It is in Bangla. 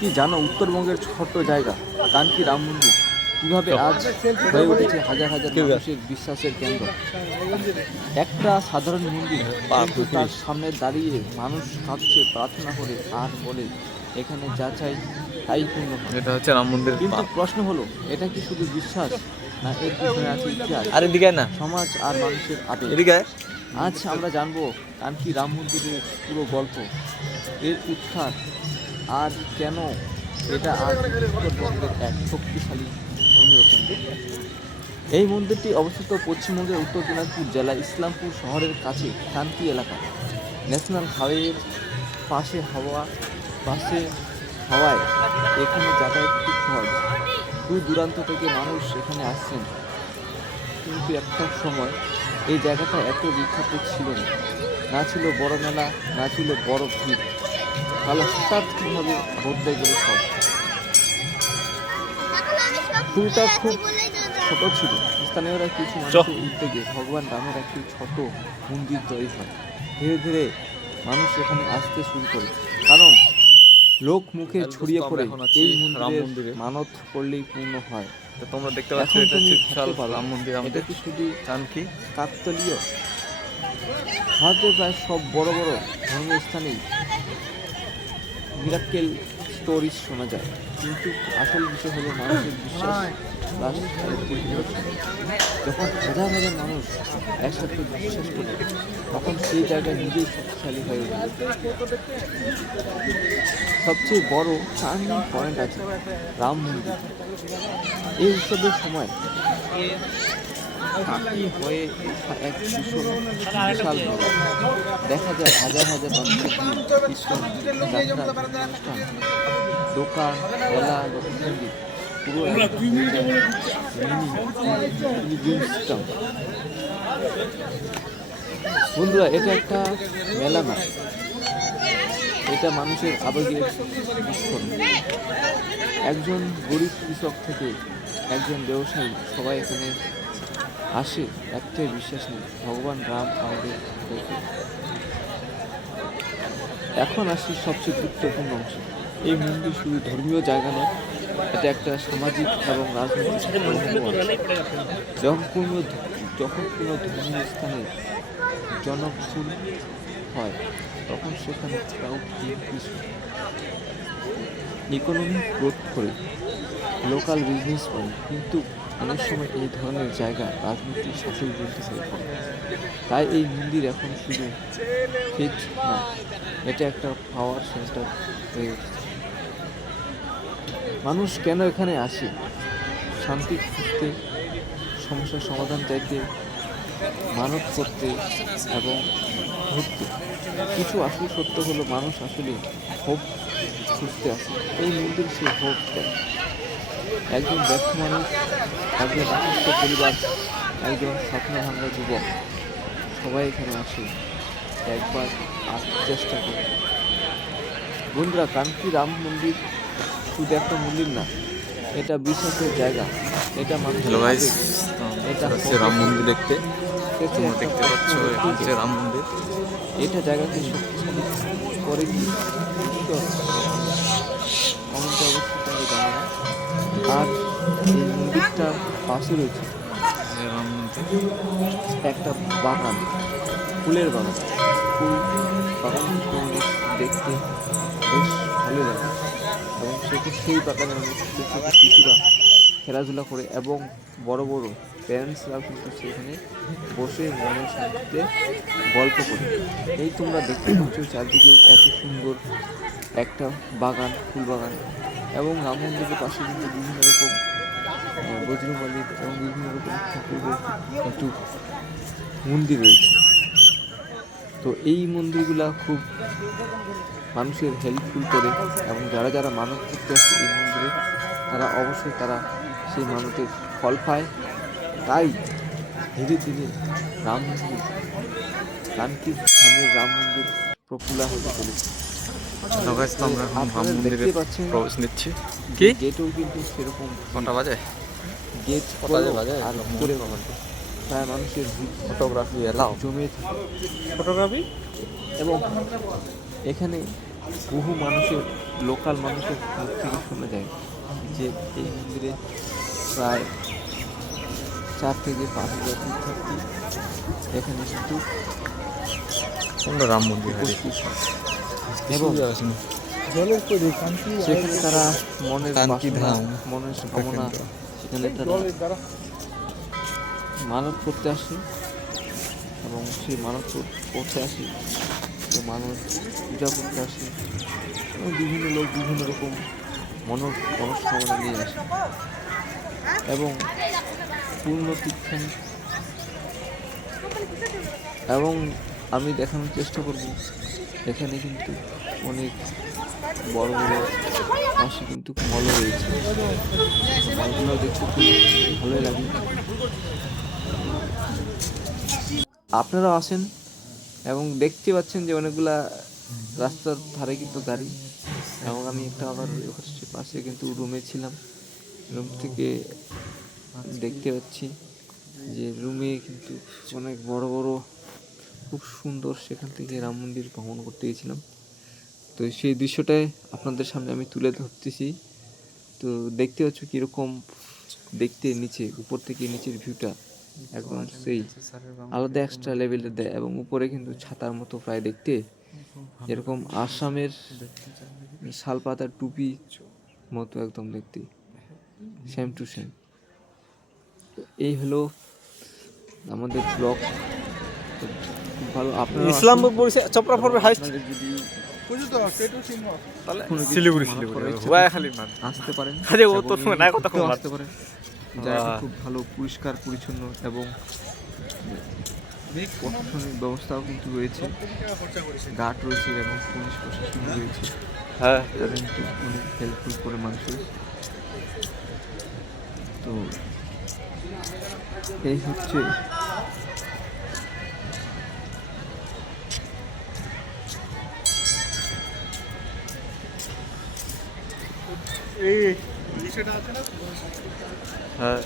কি জানো উত্তরবঙ্গের ছোট্ট জায়গা কানকি রাম মন্দির কিভাবে আজ হয়ে উঠেছে হাজার হাজার মানুষের বিশ্বাসের কেন্দ্র। একটা সাধারণ মন্দির, কিন্তু তার সামনে দাঁড়িয়ে মানুষ কাঁদছে, প্রার্থনা করে আর বলে এখানে যা চাই তাই পূর্ণ হয়। এটা হচ্ছে রাম মন্দির। কিন্তু প্রশ্ন হলো, এটা কি শুধু বিশ্বাস, না এর পিছনে আছে ইতিহাস, আর এদিকে না, সমাজ আর মানুষের আবেগ? এদিকে। আজ আমরা জানবো কানকি রাম মন্দিরের পুরো গল্প, এর উত্থান, আর কেন এটা আজ উত্তরবঙ্গের এক শক্তিশালী ধর্মীয় কেন্দ্র। এই মন্দিরটি অবস্থিত পশ্চিমবঙ্গের উত্তর দিনাজপুর জেলার ইসলামপুর শহরের কাছে কানকি এলাকা। ন্যাশনাল হাইওয়ের পাশে হওয়ায় এখানে যাতায়াত খুব সহজ। দূর দূরান্ত থেকে মানুষ এখানে আসছেন, কিন্তু একটা সময় এই জায়গাটা এত বিখ্যাত ছিল না। না ছিল বড় মেলা, না ছিল বড় ভিড়। তাহলে হঠাৎ কীভাবে বদলে গেল সব? শুরুটা খুব ছোট ছিল। স্থানীয়রা কিছু মানুষের উদ্যোগে ভগবান রামের একটি ছোট মন্দির তৈরি হয়। ধীরে ধীরে মানুষ এখানে আসতে শুরু করে, কারণ লোক মুখে ছড়িয়ে পড়ে এই মন্দিরে মানত করলেই পূর্ণ হয়। তো তোমরা দেখতে পাচ্ছ এটা হচ্ছে বিশাল রাম মন্দির। এটা কি শুধু কানকি কাকতালীয়? ভারতের প্রায় সব বড় বড় ধর্মীয় স্থানেই মিরাক্কেল স্টোরি শোনা যায়, কিন্তু আসল বিষয় হলো মানুষের বিশ্বাস প্লাস যখন হাজার হাজার মানুষ একসাথে বিশ্বাস করে, তখন সেই জায়গায় নিজেই শক্তিশালী হয়ে ওঠে। সবচেয়ে বড় টার্নিং পয়েন্ট আছে রাম মন্দির। এই উৎসবের সময় কাকি হয়ে ওঠা এক বিশাল মেলা। দেখা যায় হাজার হাজার মানুষের কীর্তন, যাত্রা, অনুষ্ঠান, দোকান, মেলা, লোকসঙ্গীত, পুরো বন্ধুরা, এটা একটা মেলা না, এটা মানুষের আবেগের বিস্ফোরণ। একজন গরিব কৃষক থেকে একজন ব্যবসায়ী, সবাই এখানে আসে একটাই বিশ্বাস নেই, ভগবান রাম আমাদের দেখে। এখন আসি সবচেয়ে গুরুত্বপূর্ণ অংশ। এই মন্দির শুধু ধর্মীয় জায়গা নয়, এটা একটা সামাজিক এবং রাজনৈতিক। যখন কোনো ধর্মীয় স্থানে জনক্ষণ হয়, তখন সেখানে ইকোনমি গ্রোথ করে, লোকাল বিজনেস করে, কিন্তু অনেক সময় এই ধরনের জায়গা রাজনৈতিক শাসক বলতে হয়ে পড়ে। তাই এই মন্দির এখন শুধু ফেথ না, এটা একটা পাওয়ার সেন্টার হয়ে উঠেছে। মানুষ কেন এখানে আসে? শান্তি খুঁজতে, সমস্যার সমাধান চাইতে, মানত করতে এবং ঘুরতে। কিছু আসলে সত্য হলো, মানুষ আসলে হোপ খুঁজতে আসে। এই মন্দির সে হোপ দেয়। একজন ব্যর্থ মানুষ, একজন অসুস্থ পরিবার, একজন স্বপ্নভাঙ্গা যুবক, সবাই এখানে আসে একবার আসতে চেষ্টা করে। বন্ধুরা, কানকি রাম মন্দির শুধু একটা মন্দির না, এটা বিশ্বাসের জায়গা, এটা মানুষের আবেগ, এটা হচ্ছে রাম মন্দির। দেখতে পাচ্ছ এটা হচ্ছে রাম মন্দির। এটা জায়গাকে শক্তিশালী করে কি ঈশ্বর? কমেন্টে অবশ্যই তোমরা জানাবে। আর এই মন্দিরটার পাশে রয়েছে রাম মন্দির, একটা বাগান, ফুলের বাগান। ফুল বাগানটি দেখতে বেশ ভালো লাগে, এবং সেই বাগানের মধ্যে ছোটো ছোটো শিশুরা খেলাধুলা করে, এবং বড় বড় প্যারেন্টসরাও কিন্তু সেখানে বসে মনের শান্তিতে গল্প করে। এই তোমরা দেখতে পাচ্ছ চারদিকে এত সুন্দর একটা বাগান, ফুল বাগান, এবং রাম মন্দিরের পাশে কিন্তু বিভিন্ন রকম বজ্রমালিক এবং বিভিন্ন রকম ঠাকুরের একটু মন্দির রয়েছে। তো এই মন্দিরগুলা খুব মানুষের হেল্পফুল করে, এবং যারা যারা মানত করতে আসে এই মন্দিরে, তারা অবশ্যই সেই মানতের ফল পায়। তাই ধীরে ধীরে রাম মন্দির, কানকি ধামের রাম মন্দির পপুলার হতে চলেছে। দেখতে পাচ্ছেন গেটও কিন্তু সেরকম গেট আর ভিতরে প্রায় মানুষের ফটোগ্রাফি এলাও জমে থাকে। এবং এখানে বহু মানুষের, লোকাল মানুষের মুখ থেকে শোনা যায় যে এই মন্দিরে প্রায় 4 থেকে 5 হাজার তীর্থার্থী এখানে কিন্তু কোনটা রাম মন্দির উপস্থিত হয়। এবং সেখানে তারা মনের কানকি বাসনা, ধাম মনের কামনা সেখানে তারা মানত করতে আসে এবং সেই মানত করতে আসে, তো মানুষ পূজা করতে আসে এবং বিভিন্ন লোক বিভিন্ন রকম মনস্কামনা নিয়ে আসে এবং পূর্ণ তীর্থন। এবং আমি দেখানোর চেষ্টা করব এখানে কিন্তু অনেক বড় বড় পাশে কিন্তু মলও রয়েছে, মলগুলো দেখতে খুব ভালোই লাগে। আপনারাও আসেন এবং দেখতে পাচ্ছেন যে অনেকগুলা রাস্তার ধারে কিন্তু গাড়ি, এবং আমি একটা আবার পাশে কিন্তু রুমে ছিলাম, রুম থেকে দেখতে পাচ্ছি যে রুমে কিন্তু অনেক বড় বড় খুব সুন্দর, সেখান থেকে রাম মন্দির ভ্রমণ করতে গেছিলাম। তো সেই দৃশ্যটাই আপনাদের সামনে আমি তুলে ধরতেছি। তো দেখতে পাচ্ছ কীরকম দেখতে, নিচে উপর থেকে নিচের ভিউটা একদম সেই আলাদা এক্সট্রা লেভেলের দেয়। এবং উপরে কিন্তু ছাতার মতো প্রায় দেখতে, যেরকম আসামের শালপাতার টুপি মতো একদম দেখতে, সেম টু সেম। এই হলো আমাদের ব্লগ। খুব ভালো, আপনারা ইসলামপুর বলছে চপড়া পড়বে হাইস্ট শিলিগুড়ি আসতে পারেন, আরে ও তো না কথা কম আসতে পারেন। জায়গা খুব ভালো, পরিষ্কার পরিচ্ছন্ন এবং প্রশাসনিক ব্যবস্থাও কিন্তু রয়েছে, গার্ড রয়েছে এবং পুলিশ প্রশাসন রয়েছে। হ্যাঁ, তারা কিন্তু অনেক হেল্পফুল করে মানুষের। তো এই হচ্ছে হ্যাঁ।